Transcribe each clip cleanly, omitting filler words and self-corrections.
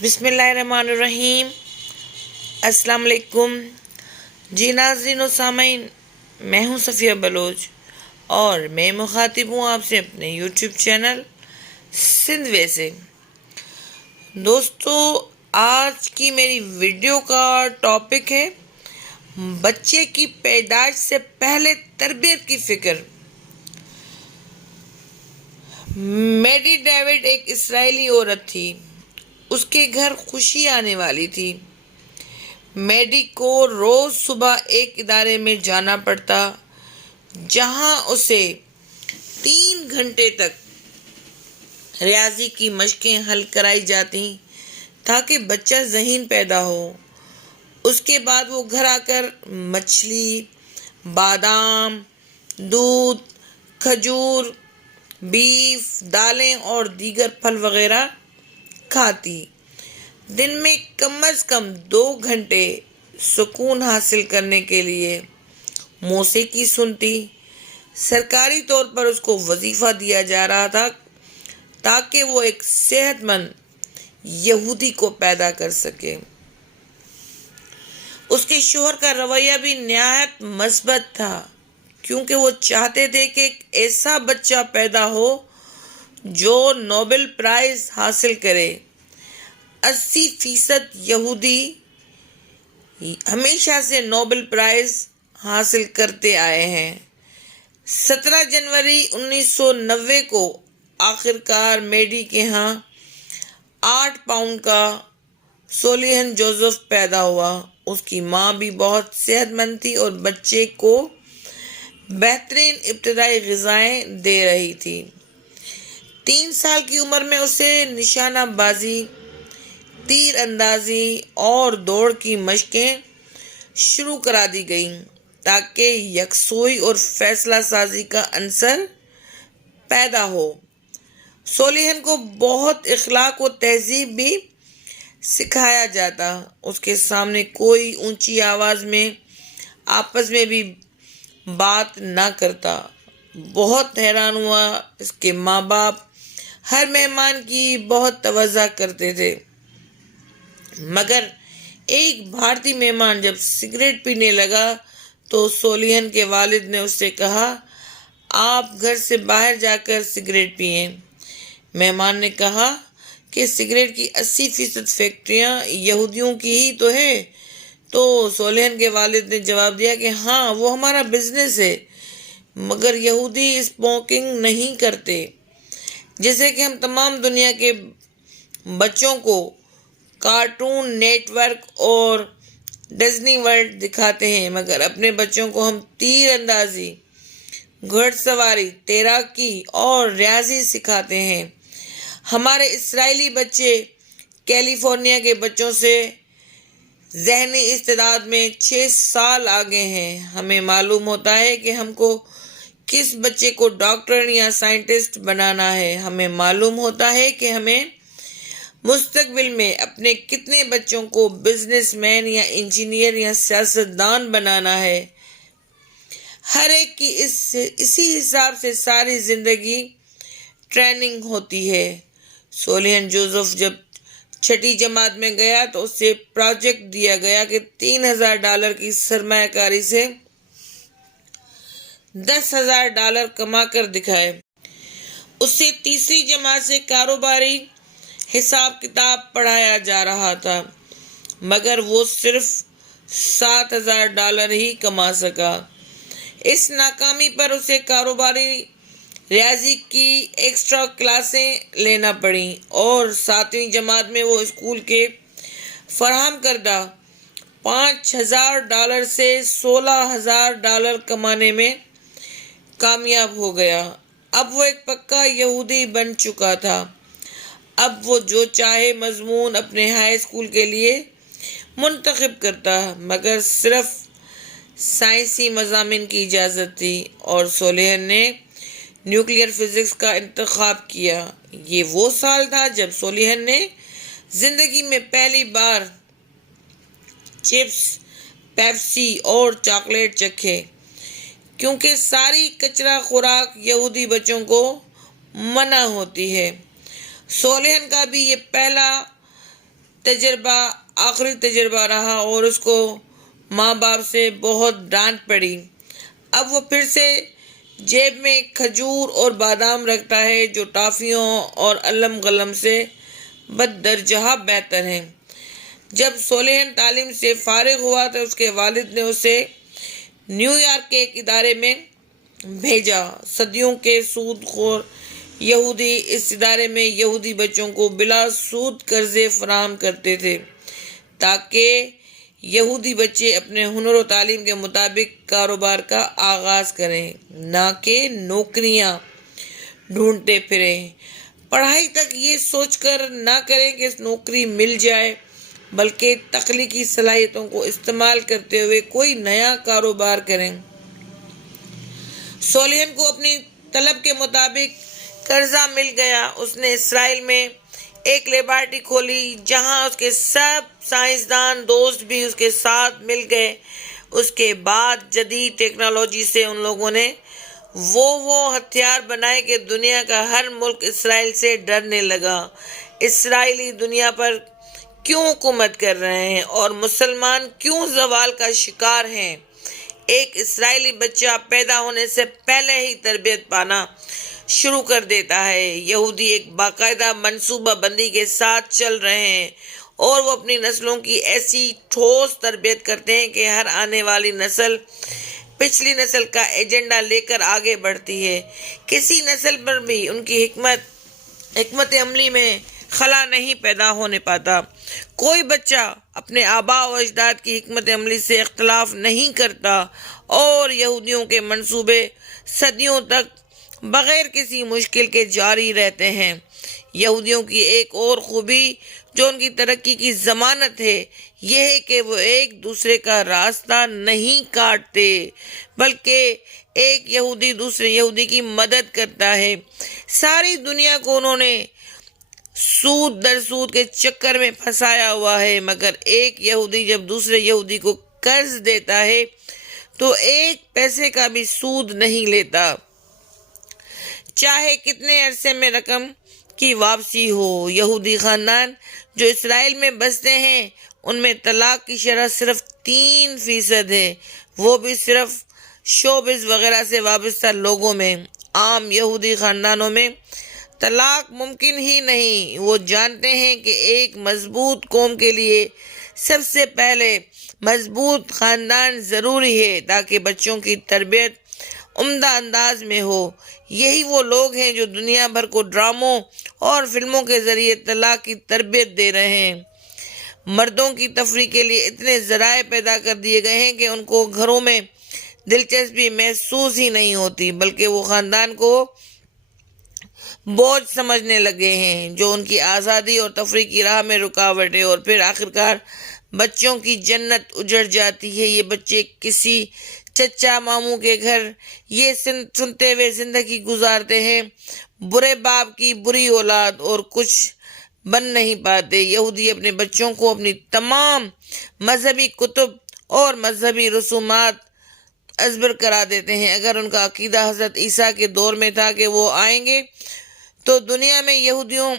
بسم اللہ الرحمن الرحیم۔ السلام علیکم جی ناظرین و سامعین، میں ہوں صفیہ بلوچ اور میں مخاطب ہوں آپ سے اپنے یوٹیوب چینل سندھ وے سے۔ دوستو، آج کی میری ویڈیو کا ٹاپک ہے بچے کی پیدائش سے پہلے تربیت کی فکر۔ میڈی ڈیوڈ ایک اسرائیلی عورت تھی۔ اس کے گھر خوشی آنے والی تھی۔ میڈی کو روز صبح ایک ادارے میں جانا پڑتا جہاں اسے 3 گھنٹے تک ریاضی کی مشقیں حل کرائی جاتی تاکہ بچہ ذہین پیدا ہو۔ اس کے بعد وہ گھر آ کر مچھلی، بادام، دودھ، کھجور، بیف، دالیں اور دیگر پھل وغیرہ کھاتی۔ دن میں کم از کم 2 گھنٹے سکون حاصل کرنے کے لیے موسیقی سنتی۔ سرکاری طور پر اس کو وظیفہ دیا جا رہا تھا تاکہ وہ ایک صحت مند یہودی کو پیدا کر سکے۔ اس کے شوہر کا رویہ بھی نہایت مثبت تھا کیونکہ وہ چاہتے تھے کہ ایک ایسا بچہ پیدا ہو جو نوبل پرائز حاصل کرے۔ 80% یہودی ہمیشہ سے نوبل پرائز حاصل کرتے آئے ہیں۔ 17 جنوری 1990 کو آخرکار میڈی کے ہاں 8 پاؤنڈ کا سولیہن جوزف پیدا ہوا۔ اس کی ماں بھی بہت صحت مند تھی اور بچے کو بہترین ابتدائی غذائیں دے رہی تھی۔ 3 سال کی عمر میں اسے نشانہ بازی، تیر اندازی اور دوڑ کی مشقیں شروع کرا دی گئیں تاکہ یکسوئی اور فیصلہ سازی کا عنصر پیدا ہو۔ سولیہن کو بہت اخلاق و تہذیب بھی سکھایا جاتا۔ اس کے سامنے کوئی اونچی آواز میں آپس میں بھی بات نہ کرتا۔ بہت حیران ہوا۔ اس کے ماں باپ ہر مہمان کی بہت توجہ کرتے تھے، مگر ایک بھارتی مہمان جب سگریٹ پینے لگا تو سولیہن کے والد نے اس سے کہا، آپ گھر سے باہر جا کر سگریٹ پئیں۔ مہمان نے کہا کہ سگریٹ کی 80% فیکٹریاں یہودیوں کی ہی تو ہے۔ تو سولیہن کے والد نے جواب دیا کہ ہاں، وہ ہمارا بزنس ہے، مگر یہودی اسموکنگ نہیں کرتے۔ جیسے کہ ہم تمام دنیا کے بچوں کو کارٹون نیٹ ورک اور ڈزنی ورلڈ دکھاتے ہیں، مگر اپنے بچوں کو ہم تیر اندازی، گھڑ سواری، تیراکی اور ریاضی سکھاتے ہیں۔ ہمارے اسرائیلی بچے کیلیفورنیا کے بچوں سے ذہنی استعداد میں 6 سال آگے ہیں۔ ہمیں معلوم ہوتا ہے کہ ہم کو کس بچے کو ڈاکٹر یا سائنٹسٹ بنانا ہے۔ ہمیں معلوم ہوتا ہے کہ ہمیں مستقبل میں اپنے کتنے بچوں کو بزنس مین یا انجینئر یا سیاستدان بنانا ہے۔ ہر ایک کی اسی حساب سے ساری زندگی ٹریننگ ہوتی ہے۔ سولیہن جوزف جب 6ٹھی جماعت میں گیا تو اسے پروجیکٹ دیا گیا کہ $3000 کی سرمایہ کاری سے $10,000 کما کر دکھائے۔ اسے تیسری جماعت سے کاروباری حساب کتاب پڑھایا جا رہا تھا، مگر وہ صرف $7,000 ہی کما سکا۔ اس ناکامی پر اسے کاروباری ریاضی کی ایکسٹرا کلاسیں لینا پڑیں اور 7ویں جماعت میں وہ اسکول کے فراہم کردہ $5,000 سے $16,000 کمانے میں کامیاب ہو گیا۔ اب وہ ایک پکا یہودی بن چکا تھا۔ اب وہ جو چاہے مضمون اپنے ہائی اسکول کے لیے منتخب کرتا، مگر صرف سائنسی مضامین کی اجازت تھی، اور سولیہن نے نیوکلیئر فزکس کا انتخاب کیا۔ یہ وہ سال تھا جب سولیہن نے زندگی میں پہلی بار چپس، پیپسی اور چاکلیٹ چکھے، کیونکہ ساری کچرا خوراک یہودی بچوں کو منع ہوتی ہے۔ سولیہن کا بھی یہ پہلا تجربہ آخری تجربہ رہا اور اس کو ماں باپ سے بہت ڈانٹ پڑی۔ اب وہ پھر سے جیب میں کھجور اور بادام رکھتا ہے جو ٹافیوں اور علم غلم سے بددرجہ بہتر ہیں۔ جب سولہن تعلیم سے فارغ ہوا تو اس کے والد نے اسے نیو یارک کے ایک ادارے میں بھیجا۔ صدیوں کے سود خور یہودی اس ادارے میں یہودی بچوں کو بلا سود قرضے فراہم کرتے تھے تاکہ یہودی بچے اپنے ہنر و تعلیم کے مطابق کاروبار کا آغاز کریں، نہ کہ نوکریاں ڈھونڈتے پھریں۔ پڑھائی تک یہ سوچ کر نہ کریں کہ نوکری مل جائے، بلکہ تخلیقی صلاحیتوں کو استعمال کرتے ہوئے کوئی نیا کاروبار کریں۔ سولہن کو اپنی طلب کے مطابق قرضہ مل گیا۔ اس نے اسرائیل میں ایک لیبارٹری کھولی جہاں اس کے سب سائنسدان دوست بھی اس کے ساتھ مل گئے۔ اس کے بعد جدید ٹیکنالوجی سے ان لوگوں نے وہ ہتھیار بنائے کہ دنیا کا ہر ملک اسرائیل سے ڈرنے لگا۔ اسرائیلی دنیا پر کیوں حکومت کر رہے ہیں اور مسلمان کیوں زوال کا شکار ہیں؟ ایک اسرائیلی بچہ پیدا ہونے سے پہلے ہی تربیت پانا شروع کر دیتا ہے۔ یہودی ایک باقاعدہ منصوبہ بندی کے ساتھ چل رہے ہیں اور وہ اپنی نسلوں کی ایسی ٹھوس تربیت کرتے ہیں کہ ہر آنے والی نسل پچھلی نسل کا ایجنڈا لے کر آگے بڑھتی ہے۔ کسی نسل پر بھی ان کی حکمت عملی میں خلا نہیں پیدا ہونے پاتا۔ کوئی بچہ اپنے آباء و اجداد کی حکمت عملی سے اختلاف نہیں کرتا اور یہودیوں کے منصوبے صدیوں تک بغیر کسی مشکل کے جاری رہتے ہیں۔ یہودیوں کی ایک اور خوبی جو ان کی ترقی کی ضمانت ہے یہ ہے کہ وہ ایک دوسرے کا راستہ نہیں کاٹتے، بلکہ ایک یہودی دوسرے یہودی کی مدد کرتا ہے۔ ساری دنیا کو انہوں نے سود در سود کے چکر میں پھنسایا ہوا ہے، مگر ایک یہودی جب دوسرے یہودی کو قرض دیتا ہے تو ایک پیسے کا بھی سود نہیں لیتا، چاہے کتنے عرصے میں رقم کی واپسی ہو۔ یہودی خاندان جو اسرائیل میں بستے ہیں ان میں طلاق کی شرح صرف 3% ہے، وہ بھی صرف شوبز وغیرہ سے وابستہ لوگوں میں۔ عام یہودی خاندانوں میں طلاق ممکن ہی نہیں۔ وہ جانتے ہیں کہ ایک مضبوط قوم کے لیے سب سے پہلے مضبوط خاندان ضروری ہے تاکہ بچوں کی تربیت عمدہ انداز میں ہو۔ یہی وہ لوگ ہیں جو دنیا بھر کو ڈراموں اور فلموں کے ذریعے طلاق کی تربیت دے رہے ہیں۔ مردوں کی تفریح کے لیے اتنے ذرائع پیدا کر دیے گئے ہیں کہ ان کو گھروں میں دلچسپی محسوس ہی نہیں ہوتی، بلکہ وہ خاندان کو بوجھ سمجھنے لگے ہیں جو ان کی آزادی اور تفریح کی راہ میں رکاوٹ ہے، اور پھر آخرکار بچوں کی جنت اجڑ جاتی ہے۔ یہ بچے کسی چچا ماموں کے گھر یہ سنتے ہوئے زندگی گزارتے ہیں، برے باپ کی بری اولاد، اور کچھ بن نہیں پاتے۔ یہودی اپنے بچوں کو اپنی تمام مذہبی کتب اور مذہبی رسومات ازبر کرا دیتے ہیں۔ اگر ان کا عقیدہ حضرت عیسیٰ کے دور میں تھا کہ وہ آئیں گے تو دنیا میں یہودیوں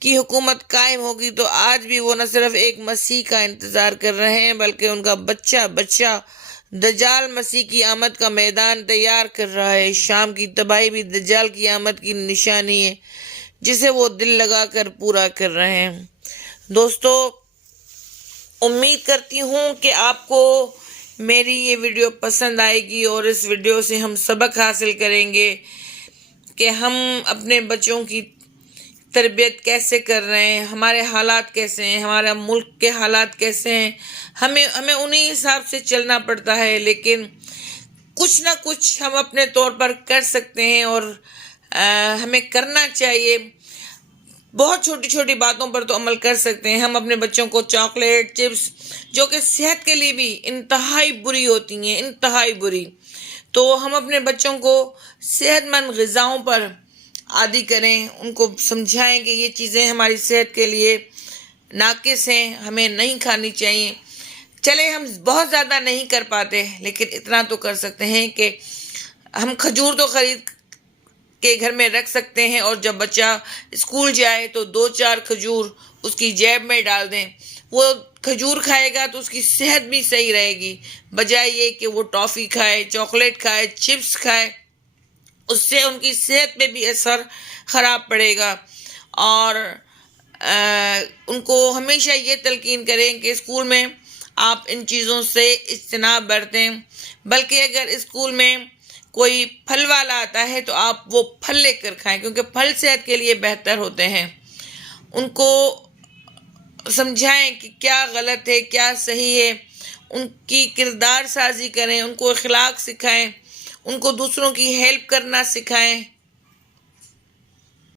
کی حکومت قائم ہوگی، تو آج بھی وہ نہ صرف ایک مسیح کا انتظار کر رہے ہیں بلکہ ان کا بچہ دجال مسیح کی آمد کا میدان تیار کر رہا ہے۔ شام کی تباہی بھی دجال کی آمد کی نشانی ہے جسے وہ دل لگا کر پورا کر رہے ہیں۔ دوستو، امید کرتی ہوں کہ آپ کو میری یہ ویڈیو پسند آئے گی اور اس ویڈیو سے ہم سبق حاصل کریں گے کہ ہم اپنے بچوں کی تربیت کیسے کر رہے ہیں، ہمارے حالات کیسے ہیں، ہمارا ملک کے حالات کیسے ہیں۔ ہمیں انہی حساب سے چلنا پڑتا ہے، لیکن کچھ نہ کچھ ہم اپنے طور پر کر سکتے ہیں اور ہمیں کرنا چاہیے۔ بہت چھوٹی چھوٹی باتوں پر تو عمل کر سکتے ہیں۔ ہم اپنے بچوں کو چاکلیٹ، چپس، جو کہ صحت کے لیے بھی انتہائی بری ہوتی ہیں، انتہائی بری، تو ہم اپنے بچوں کو صحت مند غذاؤں پر عادی کریں، ان کو سمجھائیں کہ یہ چیزیں ہماری صحت کے لیے ناقص ہیں، ہمیں نہیں کھانی چاہیے۔ چلے ہم بہت زیادہ نہیں کر پاتے، لیکن اتنا تو کر سکتے ہیں کہ ہم کھجور تو خرید کے گھر میں رکھ سکتے ہیں، اور جب بچہ اسکول جائے تو 2-4 کھجور اس کی جیب میں ڈال دیں. وہ کھجور کھائے گا تو اس کی صحت بھی صحیح رہے گی، بجائے یہ کہ وہ ٹافی کھائے، چاکلیٹ کھائے، چپس کھائے. اس سے ان کی صحت پہ بھی اثر خراب پڑے گا. اور ان کو ہمیشہ یہ تلقین کریں کہ اسکول میں آپ ان چیزوں سے اجتناب برتیں، بلکہ اگر اسکول میں کوئی پھل والا آتا ہے تو آپ وہ پھل لے کر کھائیں، کیونکہ پھل صحت کے لیے بہتر ہوتے ہیں. ان کو سمجھائیں کہ کیا غلط ہے کیا صحیح ہے، ان کی کردار سازی کریں، ان کو اخلاق سکھائیں، ان کو دوسروں کی ہیلپ کرنا سکھائیں.